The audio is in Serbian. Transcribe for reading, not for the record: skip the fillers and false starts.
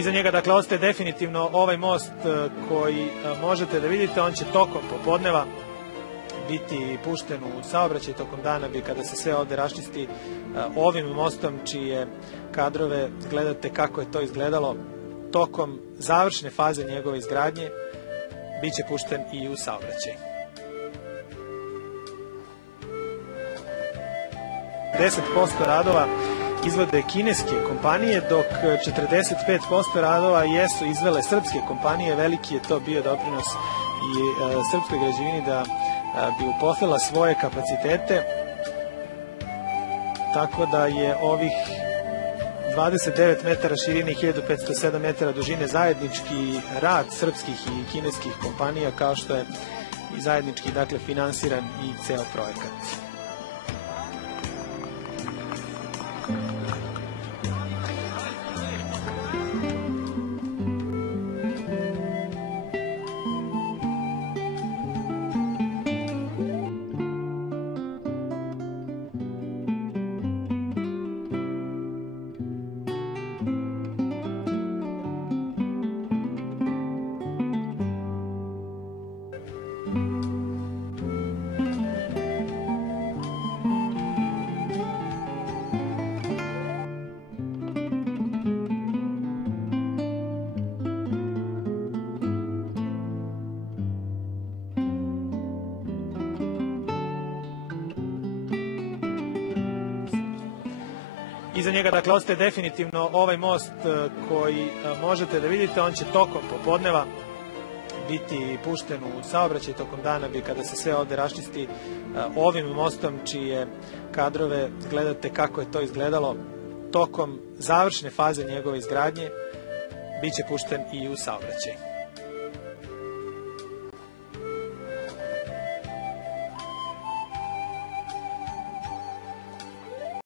Iza njega dakle ostaje definitivno ovaj most koji možete da vidite, on će tokom popodneva biti pušten u saobraćaj, tokom dana bi kada se sve ovde raščisti ovim mostom čije kadrove gledate kako je to izgledalo tokom završne faze njegove izgradnje biće pušten i u saobraćaj. 10% radova izvode kineske kompanije, dok 45% radova jesu izvele srpske kompanije. Veliki je to bio doprinos i srpskoj građevini da bi uposlila svoje kapacitete, tako da je ovih 29 metara širine i 1507 metara dužine zajednički rad srpskih i kineskih kompanija, kao što je i zajednički dakle finansiran i ceo projekat. Iza njega dakle ostaje definitivno ovaj most koji možete da vidite, on će tokom popodneva biti pušten u saobraćaj, tokom dana bi kada se sve ovde raščisti ovim mostom čije kadrove gledate kako je to izgledalo tokom završne faze njegove izgradnje biće pušten i u saobraćaj.